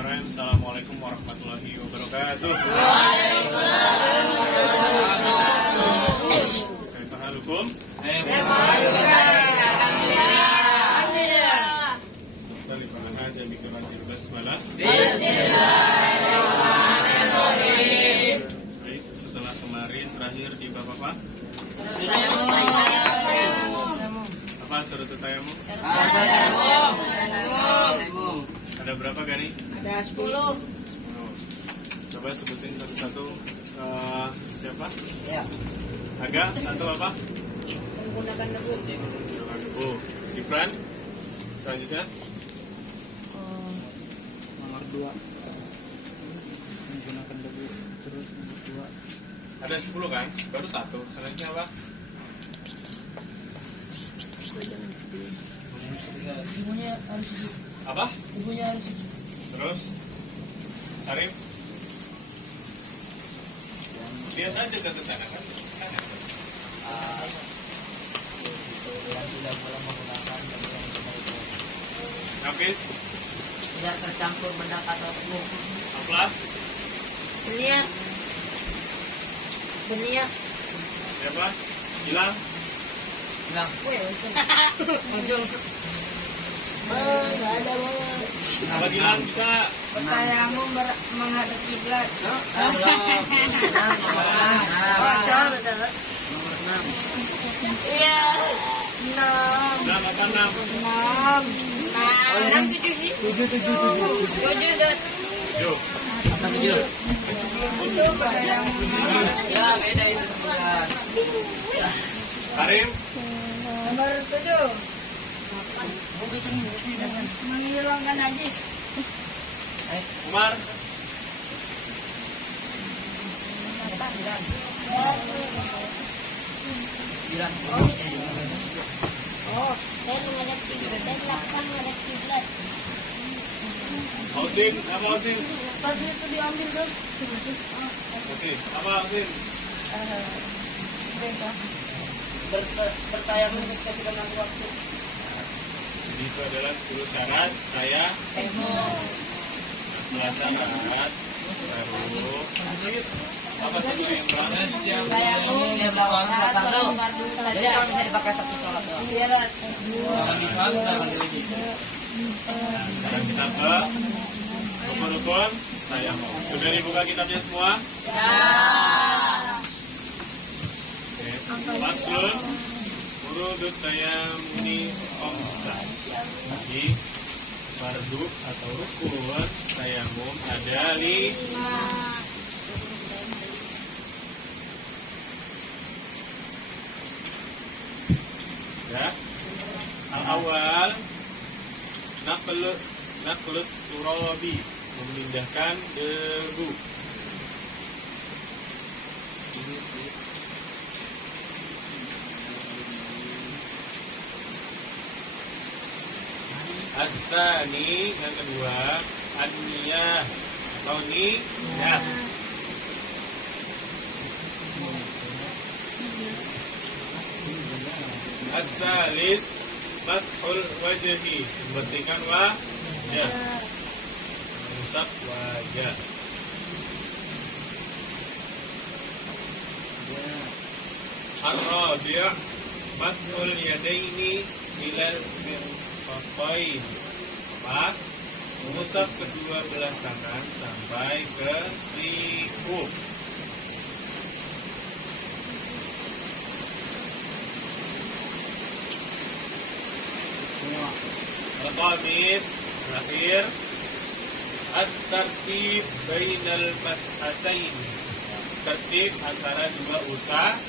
Bismillahirrahmanirrahim. Assalamualaikum warahmatullahi wabarakatuh. Kaifa halukum? Bismillah. Baik, setelah kemarin terakhir di bab apa? Apa surat tayamum? Ada berapa Gani? Ada 10. Coba sebutin satu-satu. Siapa? Ya. Aga, satu apa? Menggunakan debu. Menggunakan debu. Gibran, selanjutnya. Nomor 2 menggunakan debu, terus nomor 2 Ada 10 kan? Baru satu. Selanjutnya apa? Ibunya harus Apa? Ibunya harus Terus? Sarif? Lihat aja catatan kan? yang tidak boleh menggunakan debu yang tidak itu. Nafis? tidak tercampur benda atau debu. Aflah? Beniak. Siapa? Gilang? Bilang. Muncul. Nggak ada banget. Apa Gilang bisa? Bertayamum menghadap kiblat. Nomor 6 Iya. 6. Nah, makan 6. 6 7 sih. 7 dot. Yuk. apa 7? Itu bertayamum. Ya beda itu 9. Karim? Nomor 7. Menghilangkan najis. Umar? Oh, saya menghadap kiblat. Saya melakukan menghadap kiblat. Hausin? Apa Hausin? Tadi itu diambil dong. Hausin? Apa Hausin? Bertayamum ketika tidak masuk waktu. Itu adalah 10 syarat saya. Setelah syarat baru apa satu yang berada? Tayamum Dia bawa atau fardu Jadi saja. kalau bisa dipakai satu sholat doang. Iya, Rat. Kalau di sholat bisa berdiri gitu. Nah, sekarang kita ke rukun-rukun tayamum. Sudah dibuka kitabnya semua? Oke. Faslun urudut tayamuni khamsa. Jadi fardu atau rukun tayamum ada 5. Ya. Al-awal naqlut turabi, memindahkan debu. Adzani yang kedua an-niyah atau niyah. As-salis mashul wajhi, membersihkan wajah, mengusap wajah. Ar-rabi' mashul yadaini ilal mirfaqain. Apa? Mengusap kedua belah tangan sampai ke siku. Al-Khamis, terakhir, at-tartib bainal mas'atain, tertib antara dua usapan.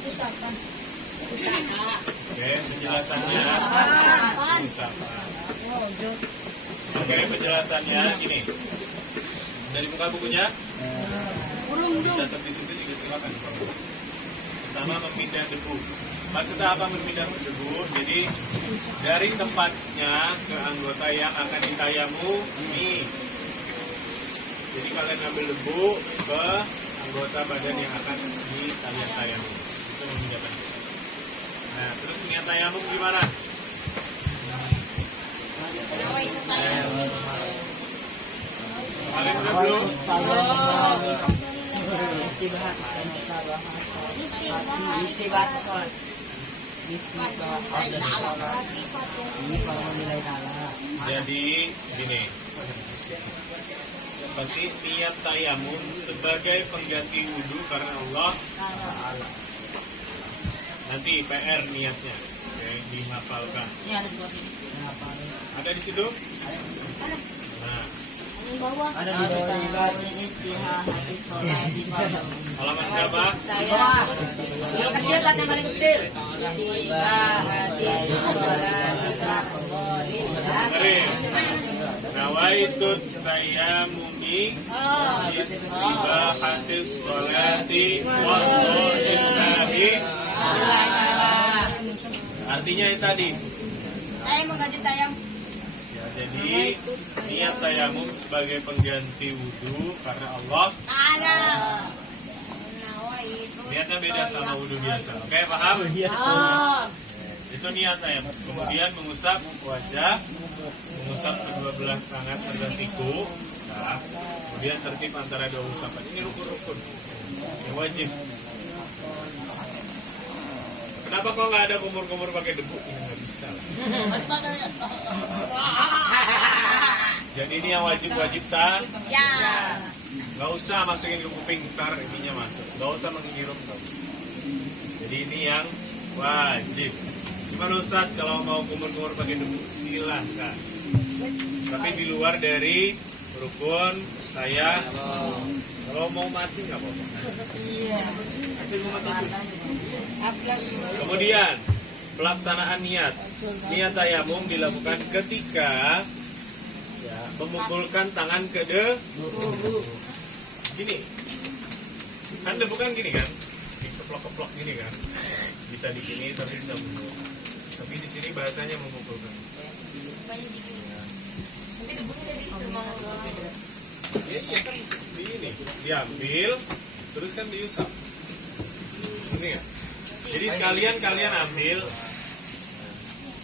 Usapan. Oke, penjelasannya usapan. Oke, penjelasannya gini. Dari buka bukunya, dicatat di situ juga silakan. Pertama, memindah debu. Maksudnya apa memindah debu? Jadi dari tempatnya ke anggota yang akan ditayamumi. Jadi kalian ambil debu ke anggota badan yang akan ditayamumi. Nah, terus niat tayamum gimana? Nawain tayamum. Kalian udah belum? Istibahat. Istibahat sholat. Ini kalau menilai ta'ala. Jadi gini, seperti niat tayamum sebagai pengganti wudhu karena Allah. Nanti PR niatnya, oke, dihafalkan. Ada di situ? Nah, Yang bawah. Ada di bawah halaman berapa? Yang kecil kan yang paling kecil. Dengerin. Nawaitut tayamumi istibahatis sholati wa qadillahi. Artinya itu tadi. Saya mengganti tayang. Ya, jadi niat tayamum sebagai pengganti wudhu karena Allah. Ada. Nawaitu. Niatnya beda sama wudhu biasa. Oke, paham? Itu niat tayamum. Kemudian mengusap wajah, mengusap kedua belah tangan serta siku. Nah, kemudian tertib antara dua usapan. Ini rukun-rukun yang wajib. Kenapa kok nggak ada kumur-kumur pakai debu? Ya nggak bisa. Jadi ini yang wajib-wajib sah. Ya. Nggak usah masukin ke kuping, ntar ininya masuk. Nggak usah menghirup. Jadi ini yang wajib. Cuma Ustaz kalau mau kumur-kumur pakai debu silahkan. Tapi di luar dari rukun saya kalau mau mati nggak apa-apa. Kemudian pelaksanaan niat. Niat tayamum dilakukan ketika ya, memukulkan tangan ke debu. Gini. Kan debu kan gini kan? Dikeplok-keplok gini kan? Bisa di sini tapi bisa memukul. Tapi di sini bahasanya memukulkan. Nanti debunya dari rumah. Iya kan di ini diambil terus kan diusap. Ini ya. Jadi sekalian kalian ambil.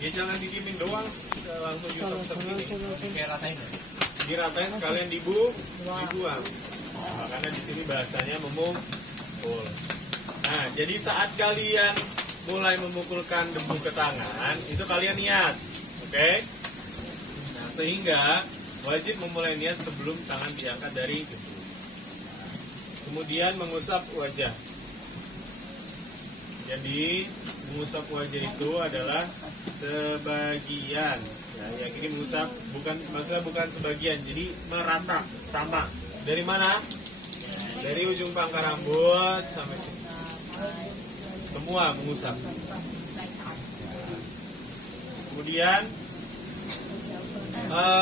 Ya jangan didiemin doang, bisa langsung diusap begini. Diratain sekalian dibuang. Nah, karena di sini bahasanya memukul. Nah, jadi saat kalian mulai memukulkan debu ke tangan, itu kalian niat. Oke? Nah, sehingga wajib memulai niat sebelum tangan diangkat dari debu. Kemudian mengusap wajah. Jadi mengusap wajah itu adalah sebagian. Ya, yang ini mengusap maksudnya bukan sebagian, jadi merata sama. Dari mana? Dari ujung pangkal rambut sampai sini. Semua mengusap. Kemudian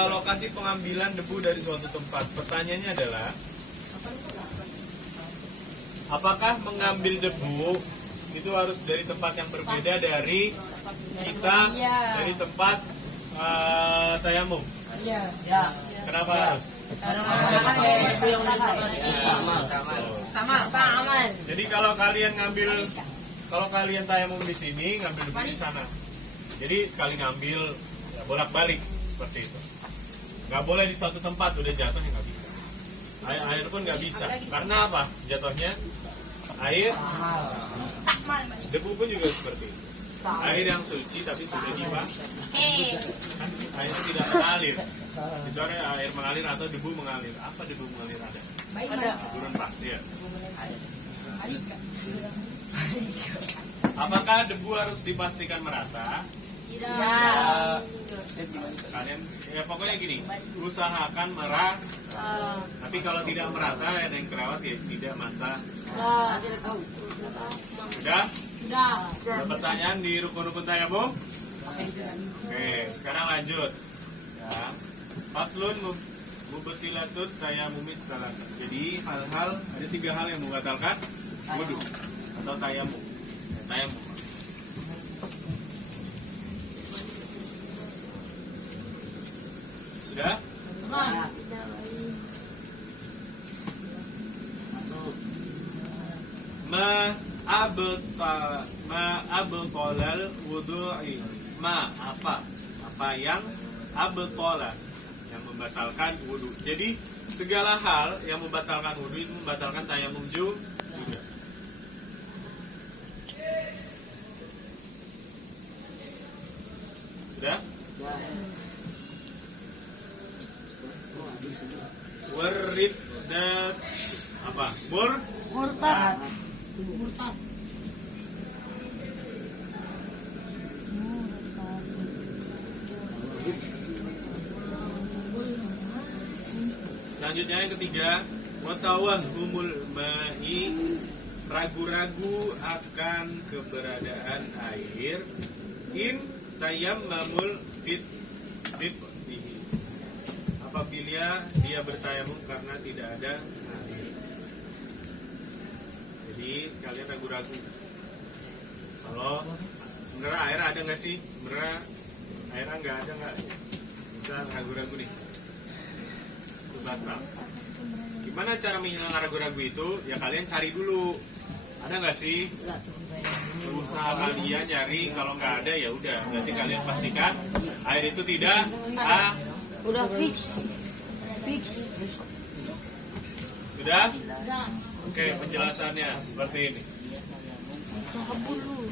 lokasi pengambilan debu dari suatu tempat. Pertanyaannya adalah, apakah mengambil debu itu harus dari tempat yang berbeda dari kita dari tempat tayamum? Ya. Kenapa harus? Jadi kalau kalian tayamum di sini, ngambil debu di sana. Jadi sekali ngambil ya, bolak-balik seperti itu. Nggak boleh di satu tempat udah jatuhnya nggak bisa. Air pun nggak bisa. Karena apa? Jatuhnya air. Debu pun juga seperti itu. Air yang suci tapi sudah dibakar. Kan airnya tidak mengalir. Kecuali air mengalir atau debu mengalir. Apa debu mengalir ada? Gurun pasir. Apakah debu harus dipastikan merata? Tidak. Kalian ya pokoknya gini, usahakan merata. Tapi kalau tidak merata ada yang kerawat ya tidak masalah. Sudah? Ada pertanyaan di rukun-rukun tayamum? Oke, sekarang lanjut. Ya. Paslun mubtilatut tayamumis salasa. Jadi hal-hal ada 3 hal yang membatalkan wudu atau tayamum. Tayamum. Sudah? abtolal wudu'i. Ma apa yang abtola, yang membatalkan wudu. Jadi segala hal yang membatalkan wudu itu membatalkan tayamum juga. Sudah? Wariddat apa? Murtad. Murtad. Selanjutnya yang ketiga, watawahumul ma'i, ragu-ragu akan keberadaan air, in tayammamul fit bihi, apabila dia bertayamum karena tidak ada air. Jadi kalian ragu-ragu. Kalau sebenarnya air ada nggak sih? Sebenarnya air nggak ada nggak? Bisa ragu-ragu nih. Itu batal. Gimana cara menghilangkan ragu-ragu itu? Ya kalian cari dulu. Ada nggak sih? Seusaha kalian nyari. Kalau nggak ada ya udah. Berarti kalian pastikan air itu tidak Udah fix. Sudah? Udah. Oke, penjelasannya seperti ini. Cakep dulu.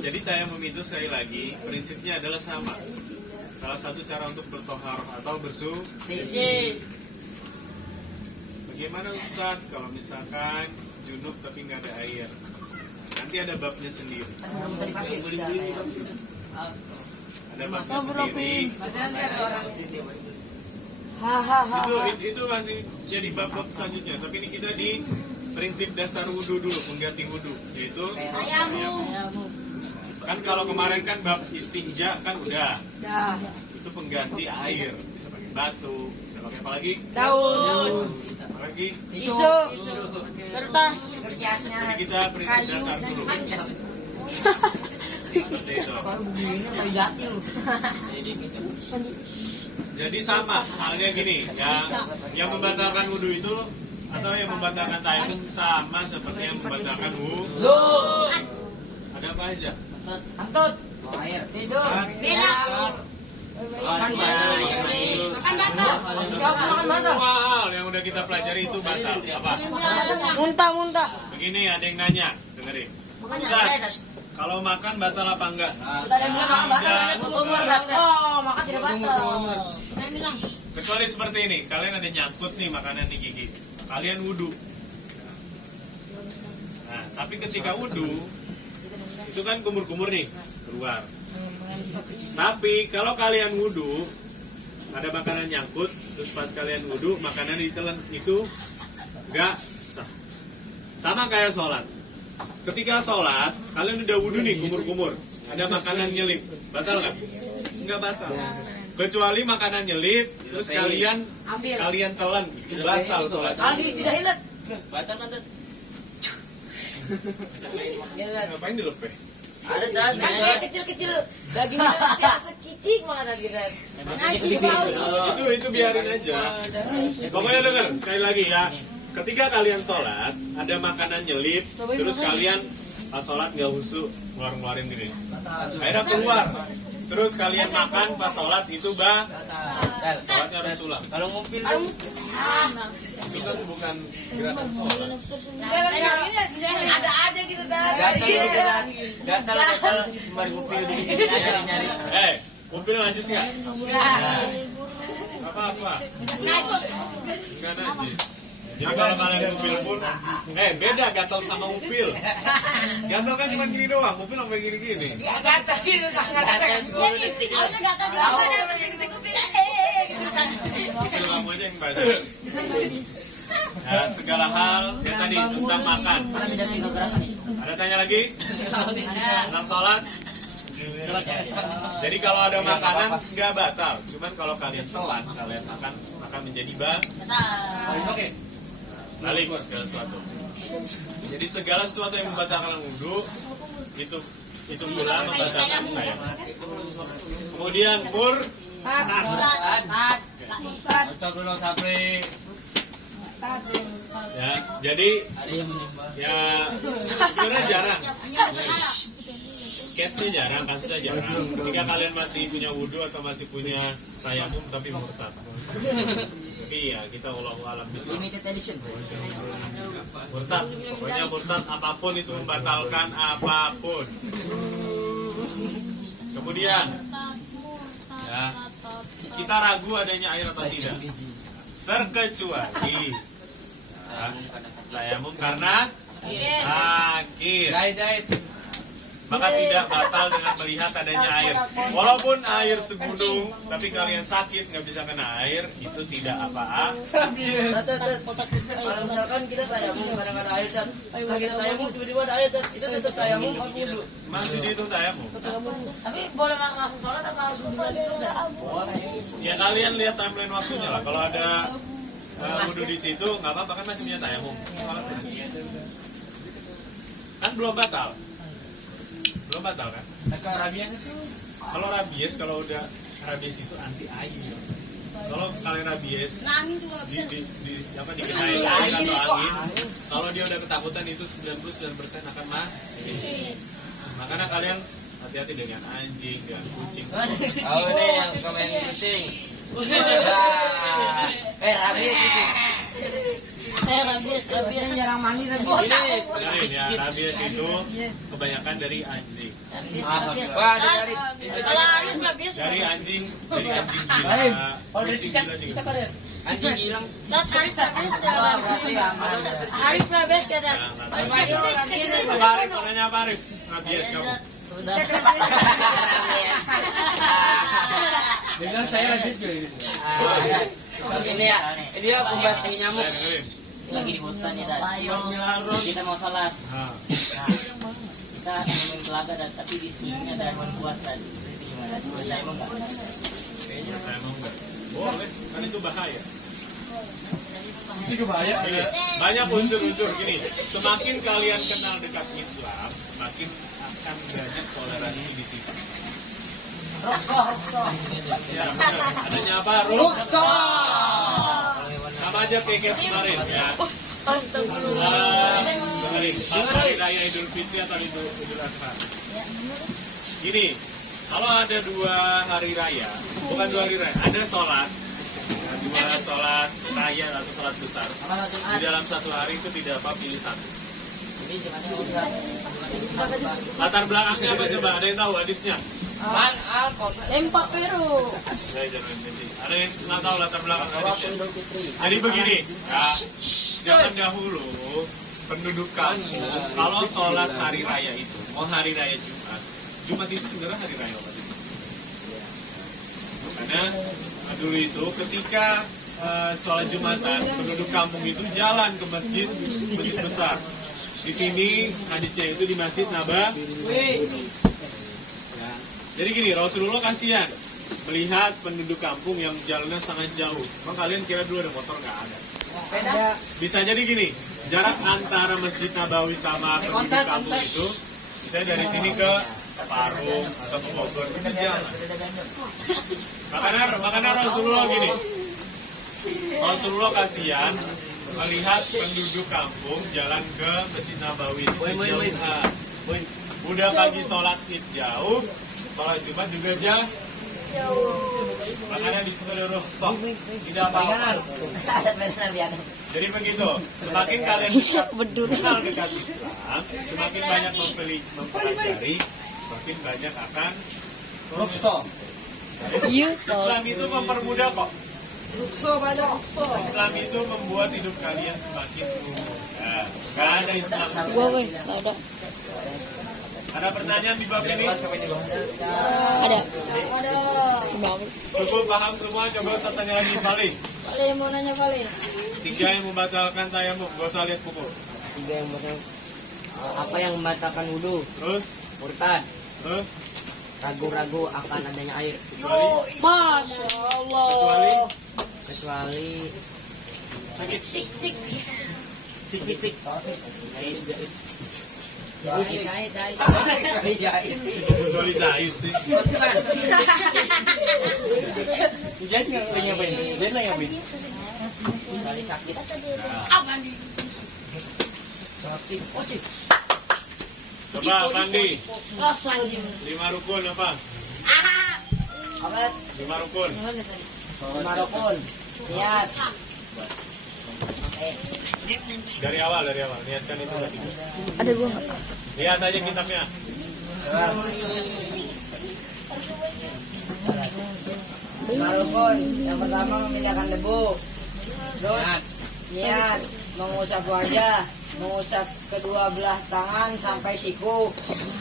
Jadi tayamum itu sekali lagi prinsipnya adalah sama. Salah satu cara untuk bertohar atau bersuci. Bagaimana Ustadz kalau misalkan junub tapi nggak ada air? Nanti ada babnya sendiri. Ada babnya sendiri. Itu masih jadi bab selanjutnya. Tapi ini kita di prinsip dasar wudhu dulu, pengganti wudhu, yaitu Tayamum. kan kalau kemarin kan bab istinja kan udah. Dah. Itu pengganti air, bisa pakai batu, bisa pakai apa lagi? Daun. Apa lagi? Tisu. Kertas. Jadi kita prinsip dasar dulu. Seperti itu. Jadi sama halnya gini, yang membatalkan wudhu itu atau yang membatalkan tayamum sama seperti yang membatalkan wudhu. Ada apa aja? Antut. Air. Tidur. Berak. Makan batal. Semua hal yang udah kita pelajari itu batal. Apa? Muntah. Begini ada yang nanya, dengerin. Ustaz, kalau makan batal apa enggak? Sudah ada bilang makan batal. Oh, makan tidak batal. Saya bilang. Kecuali seperti ini, kalian ada nyangkut nih makanan di gigi, kalian wudhu. Nah, tapi ketika wudhu, itu kan kumur-kumur nih keluar. Tapi kalau kalian wudhu, ada makanan nyangkut, terus pas kalian wudhu, makanan ditelan itu nggak sah. Sama kayak sholat. Ketika sholat, kalian udah wudhu nih kumur-kumur, ada makanan nyelip, batal nggak? Nggak batal. Kecuali makanan nyelip, terus kalian telan, itu batal sholat. Batal. Ngapain dilepeh? Ada tadi. Kecil-kecil. Dagingnya kecil sekicik malah dagingnya. Itu biarin aja. Pokoknya dengar sekali lagi ya. Ketika kalian sholat, ada makanan nyelip, terus kalian pas sholat nggak husu, ngeluarin gini. Akhirnya keluar. Terus kalian makan pas sholat itu sholatnya harus ulang. Kalau ngumpil Itu kan bukan gerakan sholat. Ada aja gitu dah. gatal sembari ngumpil di nyari. Mobil najis nggak? Apa-apa? Nggak najis. Jadi kalau kalian upil pun, beda gatal sama upil. Gatal kan cuma gini doang, upil sampai gini-gini. Gatal gitu, nggak gatal. Jadi, aku gatal di mana ada bersih-bersih kupil. Upil kamu aja yang baca. Ya, segala hal, ya tadi tentang makan. Ada tanya lagi? Tentang sholat? Jadi kalau ada makanan nggak batal, cuman kalau kalian telan, kalian akan menjadi batal. Balik segala sesuatu. Jadi segala sesuatu yang membatalkan wudhu itu pula membatalkan tayamum. Kemudian Cocok dulu sampai Ya, jadi Ada yang menembak. ya sebenarnya jarang. Case-nya jarang, kasusnya jarang. Ketika kalian masih punya wudhu atau masih punya tayamum tapi murtad. Tapi ya kita wallahu alam bisa. Limited edition. Murtad, pokoknya murtad apapun itu membatalkan apapun. Kemudian ya, kita ragu adanya air atau tidak. Terkecuali ya, tayamum karena sakit. Diet. Maka tidak batal dengan melihat adanya air. Walaupun air segunung, tapi kalian sakit nggak bisa kena air, itu tidak apa-apa. Kalau misalkan kita tayamum kadang-kadang air dan setelah kita tayamum tiba-tiba ada air dan kita tetap tayamum apa wudhu. Masih dihitung tayamum. Tapi boleh langsung sholat apa harus wudhu lagi juga? Ya kalian lihat timeline waktunya lah. Kalau ada wudhu di situ nggak apa-apa, kan masih punya tayamum. Kan belum batal. Belum batal kan? Kalau rabies itu Kalau rabies, kalau udah rabies itu anti air. Kalau kalian rabies dikenai air atau angin, kalau dia udah ketakutan itu 99% akan mati. Makanya kalian hati-hati dengan anjing dan kucing. Oh ini yang komen kucing. Rabies itu. Rabies jarang mandi Ini sebenarnya ya, rabies itu kebanyakan dari anjing. Wah, dari Dari anjing gila, kucing gila juga. anjing hilang. Arif Rabies kata. Apa Arif? Orangnya apa Arif? Rabies kamu. Dia bilang saya rabies gitu. Ini ya, dia obat nyamuk. Dengerin. Lagi di hutan ya, Dan. Bismillahirrahmanirrahim. Kita mau sholat. Nah, Kita nemuin telaga, Dan. Tapi di sini ada hewan buas, Dan. Itu gimana? Boleh emang nggak? emang enggak. Boleh, kan itu bahaya. Itu bahaya. Banyak unsur-unsur gini. Semakin kalian kenal dekat Islam, semakin akan banyak toleransi di situ. Ya, benar. Adanya apa? Sama aja kayak case kemarin ya. Kemarin hari raya Idul Fitri atau Idul Adha. Gini, kalau ada 2 hari raya, bukan 2 hari raya, ada sholat, 2 sholat raya atau sholat besar. Di dalam satu hari itu tidak apa, pilih satu. Latar belakangnya apa coba? Ada yang tahu hadisnya? Lempak Peru. Saya jangan janji. Ada yang nggak tahu latar belakang hadisnya? Jadi begini, ya, zaman dahulu penduduk kampung kalau sholat hari raya itu, mau hari raya Jumat, Jumat itu sebenarnya hari raya apa sih? Karena dulu itu ketika sholat Jumatan, penduduk kampung itu jalan ke masjid besar. Di sini hadisnya itu di Masjid Nabawi. Ya. Jadi gini, Rasulullah kasihan melihat penduduk kampung yang jalannya sangat jauh. Emang kalian kira dulu ada motor? Nggak ada. Bisa jadi gini, jarak antara Masjid Nabawi sama penduduk kampung itu, misalnya dari sini ke Parung atau ke Bogor, itu jalan. Makanya Rasulullah gini, Rasulullah kasihan melihat penduduk kampung jalan ke Masjid Nabawi itu jauhan. Udah pagi sholat id jauh, sholat Jumat juga jauh. Makanya disuruh rukhsah, tidak apa-apa. Jadi begitu, semakin kalian kenal dekat Islam, semakin banyak mempelajari, semakin banyak akan Rukhsah. Islam itu mempermudah kok. Islam itu membuat hidup kalian semakin mudah. Gak ada Islam. Ada pertanyaan di bab ini? Ada. Cukup paham semua? Coba usah tanya lagi paling. Paling mau nanya paling. 3 yang membatalkan tayamum, gak usah lihat buku. 3 yang apa yang membatalkan wudhu? Terus, Murtad. terus, Ragu-ragu akan adanya air. Masya Allah. Kecuali Sik. kecuali Zahid sih. Jadi nggak ngapain? Dia lagi ngapain? Kali sakit. Apa nih? Kasih. Oke. Coba Pandi, Rasa aja. 5 rukun apa? Apa? 5 rukun. Marokon. Lihat. Dari awal, niatkan itu tadi. Ada gua nggak? Lihat aja kitabnya. Marokon. Yang pertama memindahkan debu. Terus niat mengusap wajah, mengusap kedua belah tangan sampai siku,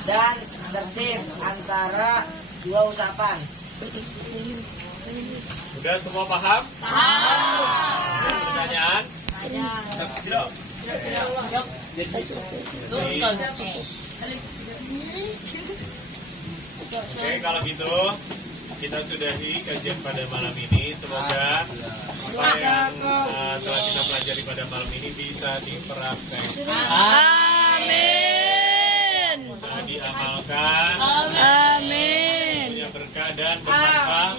dan tertib antara dua usapan. Sudah semua paham? Ada pertanyaan? Tidak. Oke, kalau gitu kita sudahi kajian pada malam ini. Semoga apa yang telah kita pelajari pada malam ini bisa dipraktekkan, Amin. bisa diamalkan, Amin. punya berkah dan bermanfaat.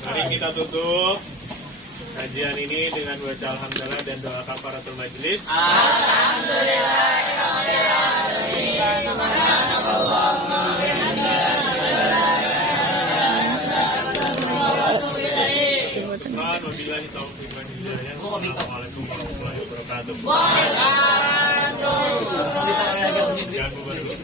Mari kita tutup kajian ini dengan baca alhamdulillah dan doa kafaratul majelis. Subhan wabillahi taufiq wal hidayah. Wassalamualaikum warahmatullahi wabarakatuh. Jangan bubar dulu.